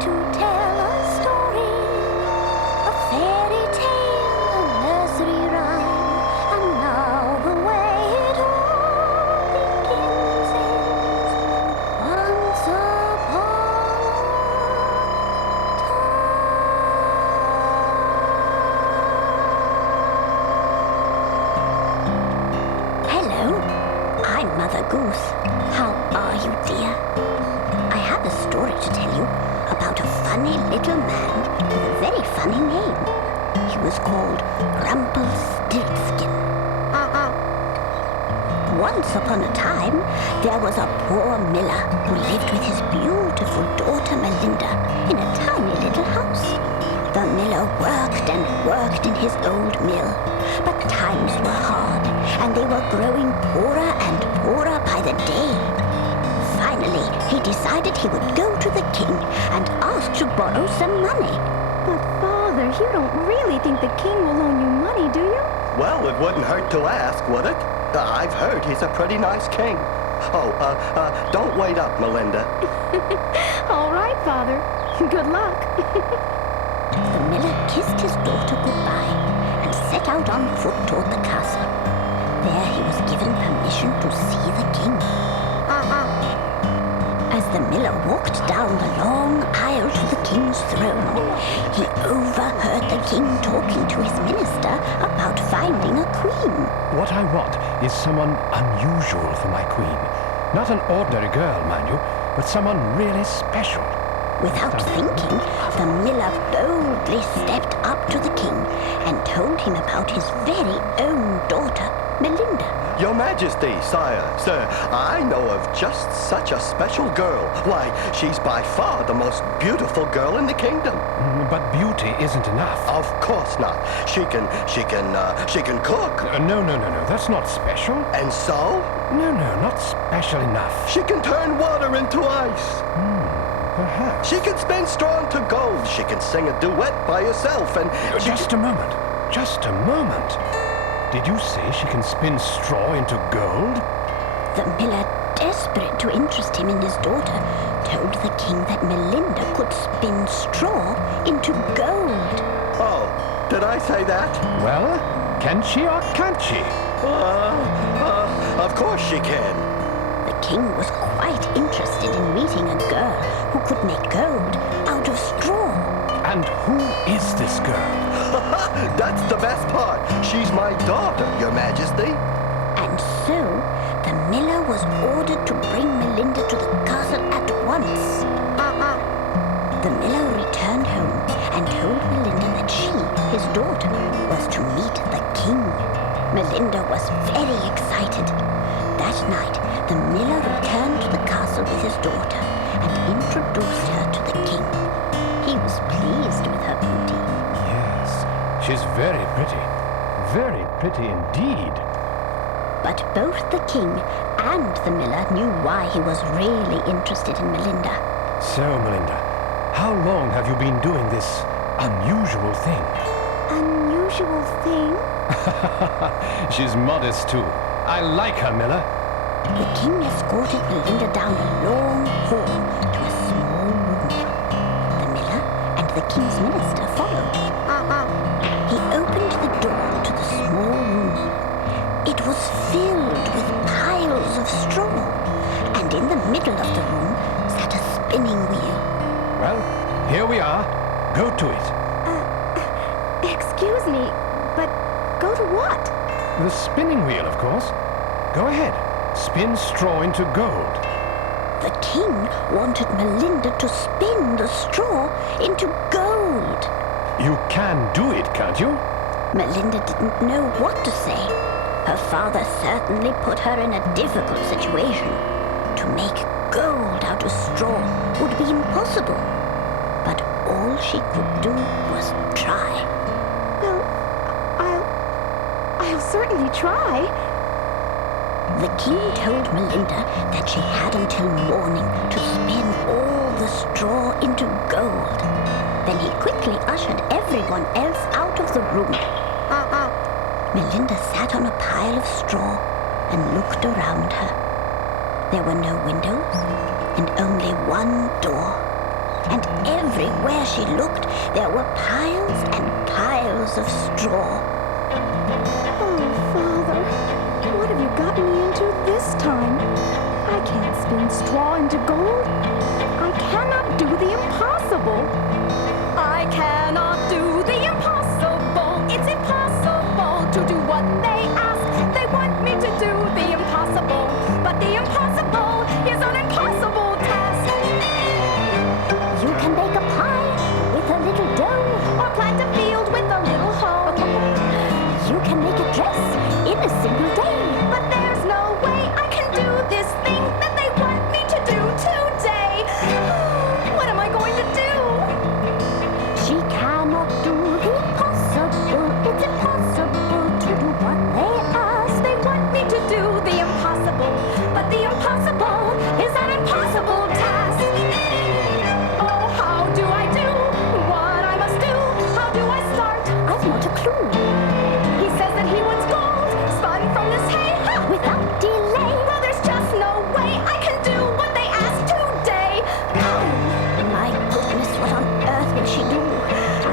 to tell a story, a fairy tale, a nursery rhyme, and now the way it all begins is once upon a time. Hello, I'm Mother Goose. How are you, dear? I have a story to tell you about a funny little man with a very funny name. He was called Rumple. Once upon a time, there was a poor miller who lived with his beautiful daughter Melinda in a tiny little house. The miller worked and worked in his old mill, but times were hard and they were growing poorer and poorer by the day. Finally, he decided he would go to the king and ask to borrow some money. But, Father, you don't really think the king will loan you money, do you? Well, it wouldn't hurt to ask, would it? I've heard he's a pretty nice king. Oh, don't wait up, Melinda. All right, Father. Good luck. The miller kissed his daughter goodbye and set out on foot toward the castle. There he was given permission to see the king. As the miller walked down the long aisle to the king's throne, he overheard the king talking to his minister about finding a queen. What I want is someone unusual for my queen. Not an ordinary girl, mind you, but someone really special. Without thinking, the miller boldly stepped up to the king and told him about his very own daughter, Melinda. Your Majesty, sir, I know of just such a special girl. Why, she's by far the most beautiful girl in the kingdom. But beauty isn't enough. Of course not. She can cook. No, that's not special. And so? No, not special enough. She can turn water into ice. Perhaps. She can spin straw into gold. She can sing a duet by herself and... Just a moment. Did you say she can spin straw into gold? The miller, desperate to interest him in his daughter, told the king that Melinda could spin straw into gold. Oh, did I say that? Well, can she or can't she? Of course she can. The king was quite interested in meeting a girl who could make gold out of straw. And who is this girl? That's the best part. She's my daughter, Your Majesty. And so, the miller was ordered to bring Melinda to the castle at once. The miller returned home and told Melinda that she, his daughter, was to meet the king. Melinda was very excited. That night, the miller returned to the castle with his daughter and introduced her to the king. He was pleased with her beauty. Yes, she's very pretty indeed. But both the king and the miller knew why he was really interested in Melinda. So, Melinda, how long have you been doing this unusual thing? Unusual thing? She's modest too. I like her, Miller. The king escorted Melinda down a long hall to a small room. The miller and the king's minister followed. He opened the door to the small room. It was filled with piles of straw, and in the middle of the room sat a spinning wheel. Well, here we are. Go to it. Excuse me, but go to what? The spinning wheel, of course. Go ahead. Spin straw into gold. The king wanted Melinda to spin the straw into gold. You can do it, can't you? Melinda didn't know what to say. Her father certainly put her in a difficult situation. To make gold out of straw would be impossible. But all she could do was try. Well, I'll certainly try. The king told Melinda that she had until morning to spin all the straw into gold. Then he quickly ushered everyone else out of the room. Melinda sat on a pile of straw and looked around her. There were no windows and only one door. and everywhere she looked, there were piles and piles of straw. Oh, Father, what have you gotten me into this time? I can't spin straw into gold. I cannot do the impossible. I cannot do the impossible. It's impossible to do what they ask. They want me to do the impossible, but the impossible is an impossible task. You can bake a pie with a little dough, Or plant a field with a little hoe. you can make a dress in a single day. But there's no way I can do this thing that they want me to do today. What am I going to do? She cannot do the impossible. It's impossible to do what they ask. They want me to do the impossible, but the impossible is an impossible task. Oh, how do I do what I must do? How do I start? I've not a clue. He says that he wants gold spun from this hay. Ha! Without delay. Well, there's just no way I can do what they ask today. Oh, My goodness, what on earth will she do?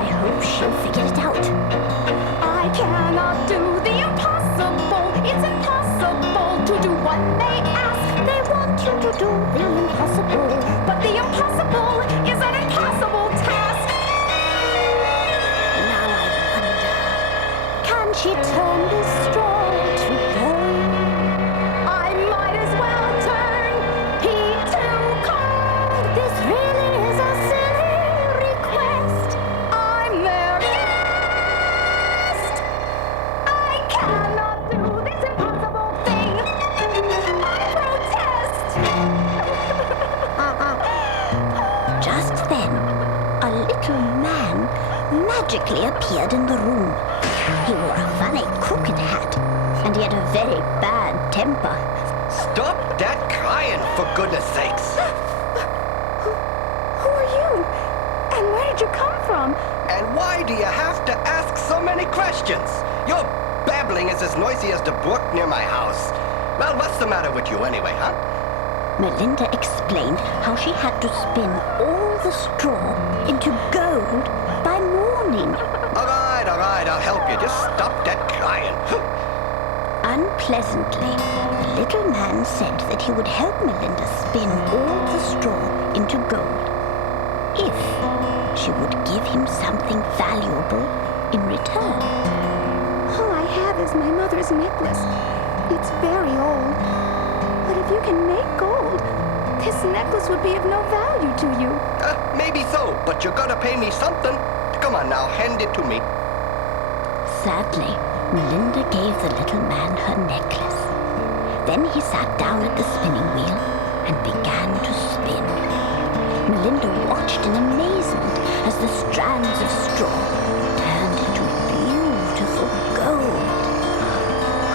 I hope she'll figure it out. I cannot do the impossible. It's impossible to do what they ask. They want you to do the impossible. But the impossible is an impossible task. Now I wonder, can she turn this straw to gold? I might as well turn pea to cold. This really is a silly request. I'm their guest. I cannot do this impossible thing. I protest. Just then, a little man magically appeared in the room. He wore a funny crooked hat, and he had a very bad temper. Stop that crying, for goodness sakes. Who are you? And where did you come from? And why do you have to ask so many questions? Your babbling is as noisy as the brook near my house. Well, what's the matter with you anyway, huh? Melinda explained how she had to spin all the straw into gold by morning. All right, I'll help you. Just stop that crying. Unpleasantly, the little man said that he would help Melinda spin all the straw into gold if she would give him something valuable in return. All I have is my mother's necklace. It's very old. But if you can make gold, this necklace would be of no value to you. Maybe so, but you're gonna pay me something. Come on now, hand it to me. Sadly, Melinda gave the little man her necklace. Then he sat down at the spinning wheel and began to spin. Melinda watched in amazement as the strands of straw turned into beautiful gold.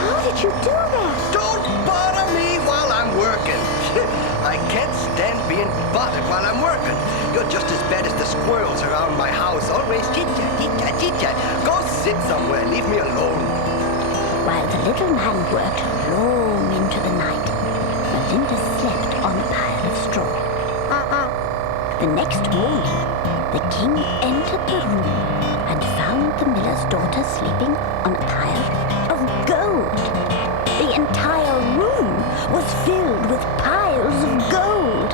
How did you do that? Don't bother me while I'm working. I can't stand being bothered while I'm working. You're just as bad as the squirrels around my house. Always chit-chat, chit-chat, chit-chat. Go sit somewhere. Leave me alone. While the little man worked long into the night, Melinda slept on a pile of straw. The next morning, the king entered the room and found the miller's daughter sleeping on a pile of gold. The entire room was filled with piles of gold.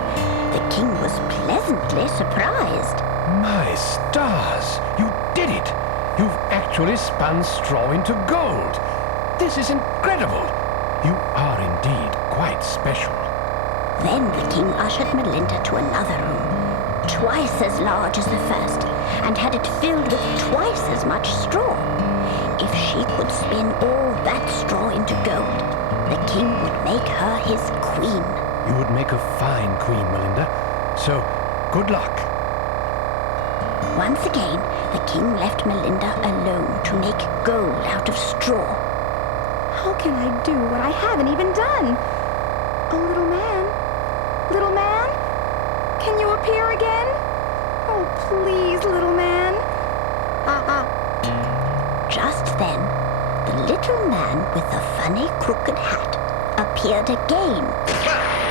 The king was pleasantly surprised. My stars! You did it! You've actually spun straw into gold! This is incredible! You are indeed quite special. Then the king ushered Melinda to another room, twice as large as the first, and had it filled with twice as much straw. If she could spin all that straw into gold, the king would make her his queen. You would make a fine queen, Melinda. So, good luck. Once again, the king left Melinda alone to make gold out of straw. How can I do what I haven't even done? Oh, little man, can you appear again? Oh, please, little man. Just then, the little man with the funny crooked hat appeared again.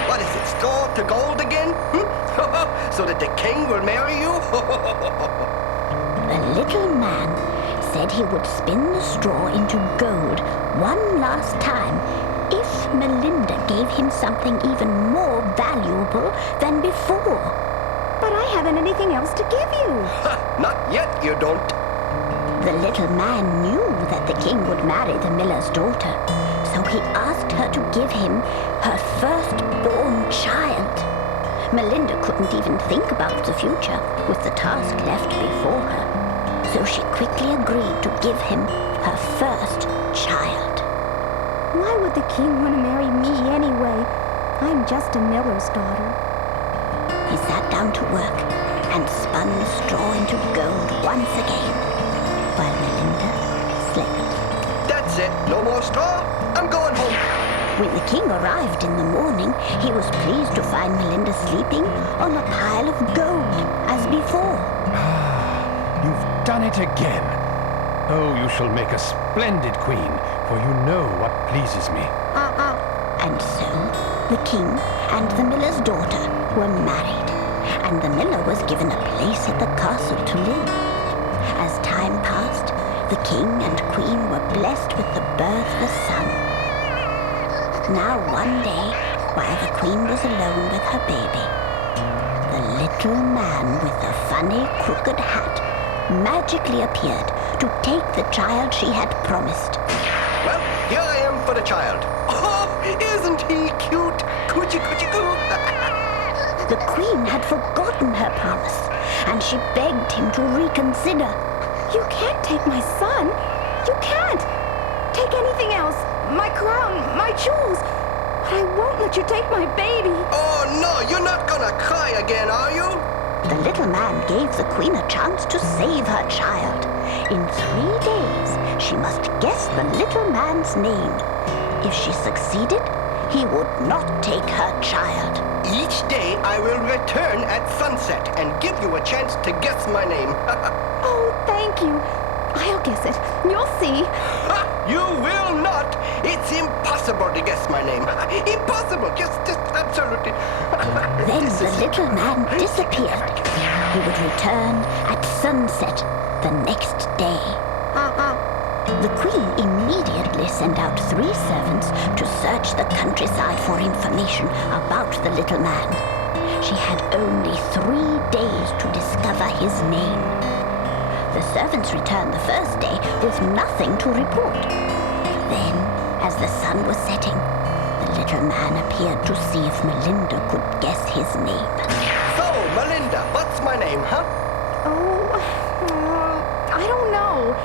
What is it, straw to gold again? So that the king will marry you? The little man said he would spin the straw into gold one last time if Melinda gave him something even more valuable than before. But I haven't anything else to give you. Not yet, you don't. The little man knew that the king would marry the miller's daughter, so he asked her to give him her firstborn child. Melinda couldn't even think about the future with the task left before her, so she quickly agreed to give him her first child. Why would the king want to marry me anyway? I'm just a miller's daughter. He sat down to work and spun the straw into gold once again, while Melinda slept. That's it. No more straw. I'm going home. When the king arrived in the morning, he was pleased to find Melinda sleeping on a pile of gold, as before. You've done it again. Oh, you shall make a splendid queen, for you know what pleases me. And so, the king and the miller's daughter were married, and the miller was given a place at the castle to live. As time passed, the king and queen were blessed with the birth of a son. Now one day, while the queen was alone with her baby, the little man with the funny crooked hat magically appeared to take the child she had promised. Well, here I am for the child. Oh, isn't he cute? Coochie coochie coo. The queen had forgotten her promise, and she begged him to reconsider. You can't take my son. You can't. Take anything else. My crown, my jewels. But I won't let you take my baby. Oh, no, you're not gonna cry again, are you? The little man gave the queen a chance to save her child. In 3 days, she must guess the little man's name. If she succeeded, he would not take her child. Each day I will return at sunset and give you a chance to guess my name. Oh, thank you. I'll guess it. You'll see. You will not. It's impossible to guess my name. Impossible. Just absolutely. Then the little man disappeared. He would return at sunset the next day. The queen immediately sent out 3 servants to search the countryside for information about the little man. She had only 3 days to discover his name. The servants returned the first day with nothing to report. Then, as the sun was setting, the little man appeared to see if Melinda could guess his name. So, Melinda, what's my name, huh? Oh, I don't know.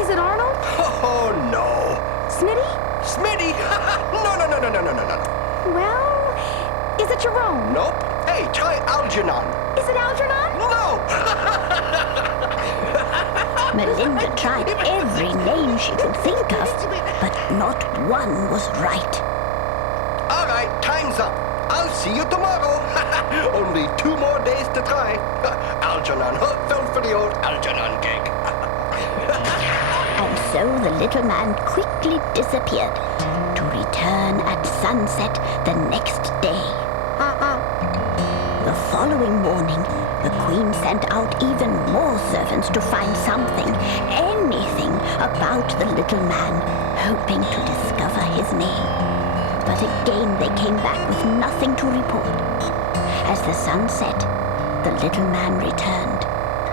Is it Arnold? Oh, no. Smitty? Smitty? No. Well, is it Jerome? Nope. Hey, try Algernon. Is it Algernon? No. Melinda tried every name she could think of, but not one was right. All right, time's up. I'll see you tomorrow. Only 2 more days to try. Algernon. Fell for the old Algernon gig. And so the little man quickly disappeared to return at sunset the next day. The following morning, the queen sent out even more servants to find something, anything about the little man, hoping to discover his name. But again they came back with nothing to report. As the sun set, the little man returned,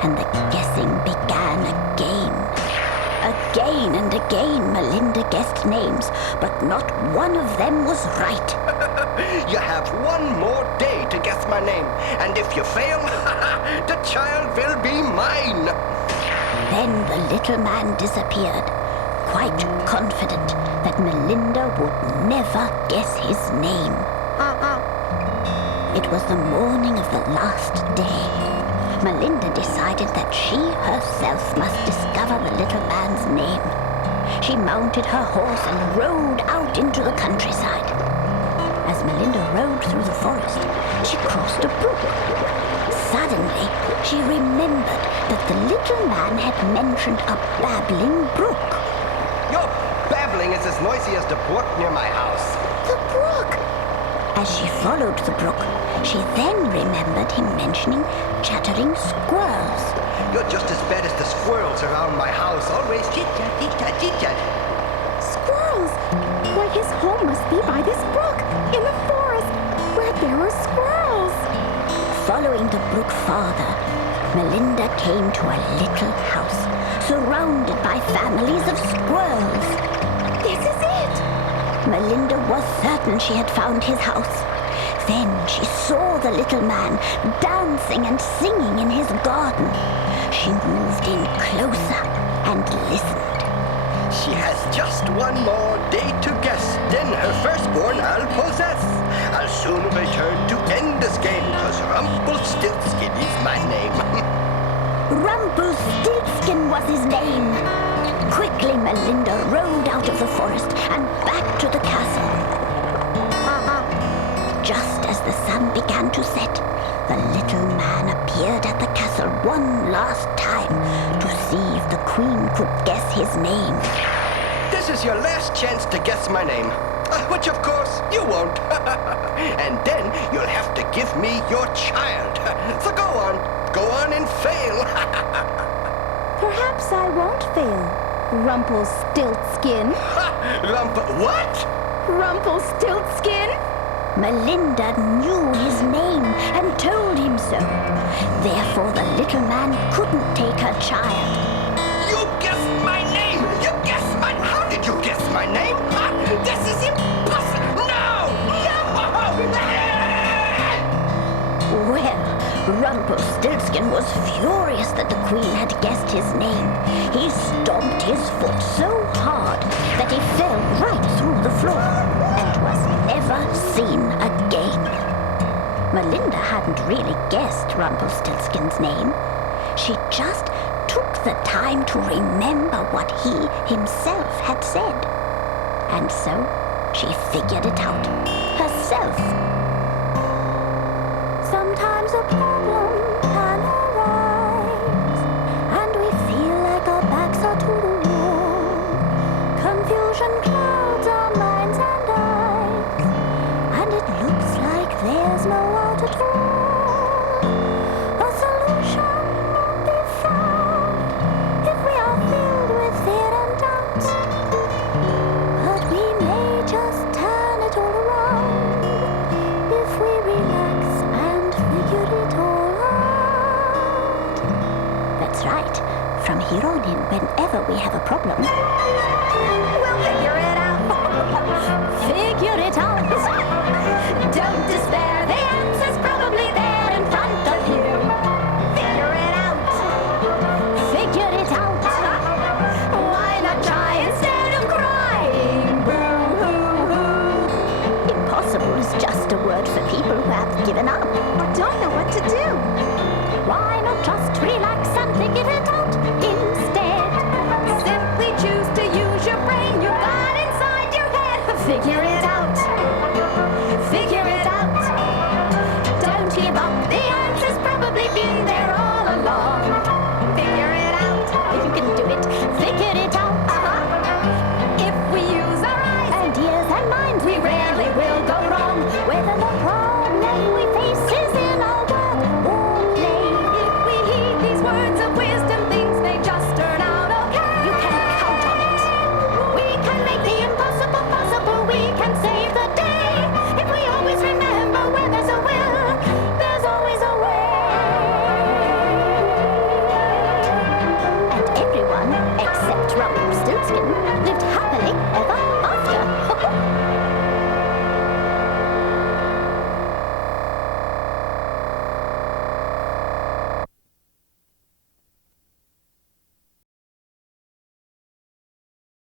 and the guessing began again. Again and again Melinda guessed names, but not one of them was right. You have 1 more day to guess my name, and if you fail, the child will be mine. Then the little man disappeared, quite confident that Melinda would never guess his name. It was the morning of the last day. Melinda decided that she herself must discover the little man's name. She mounted her horse and rode out into the countryside. As Melinda rode through the forest, she crossed a brook. Suddenly, she remembered that the little man had mentioned a babbling brook. Your babbling is as noisy as the brook near my house. The brook! As she followed the brook, she then remembered him mentioning chattering squirrels. You're just as bad as the squirrels around my house. Always chit-chat, chit-chat, chit-chat. Squirrels! Why, his home must be by this brook, in the forest, where there are squirrels. Following the brook farther, Melinda came to a little house surrounded by families of squirrels. This is it! Melinda was certain she had found his house. Then she saw the little man dancing and singing in his garden. She moved in closer and listened. She has just one more day to guess, then her firstborn I'll possess. I'll soon return to end this game, 'cause Rumpelstiltskin is my name. Rumpelstiltskin was his name. Quickly Melinda rode out of the forest and back to the castle. Just as the sun began to set, the little man appeared at the castle one last time to see if the queen could guess his name. This is your last chance to guess my name, which of course you won't. And then you'll have to give me your child. So go on and fail. Perhaps I won't fail, Rumpelstiltskin. What? Rumpelstiltskin? Melinda knew his name and told him so. Therefore the little man couldn't take her child. You guessed my name! You guessed my... How did you guess my name? This is impossible! No! Well, Rumpelstiltskin was furious that the queen had guessed his name. He stomped his foot so hard that he fell right through the floor and was never seen again. Melinda hadn't really guessed Rumpelstiltskin's name. She just took the time to remember what he himself had said. And so she figured it out herself. Sometimes a problem can arise, and we feel like our backs are to the wall. Confusion clouds our minds and eyes, and it looks like there's no out at all. A solution won't be found if we are filled with fear and doubt. But we may just turn it all around if we relax and figure it all out. That's right. From here on in, whenever we have a problem, We'll figure it out. Figure it out. Don't despair.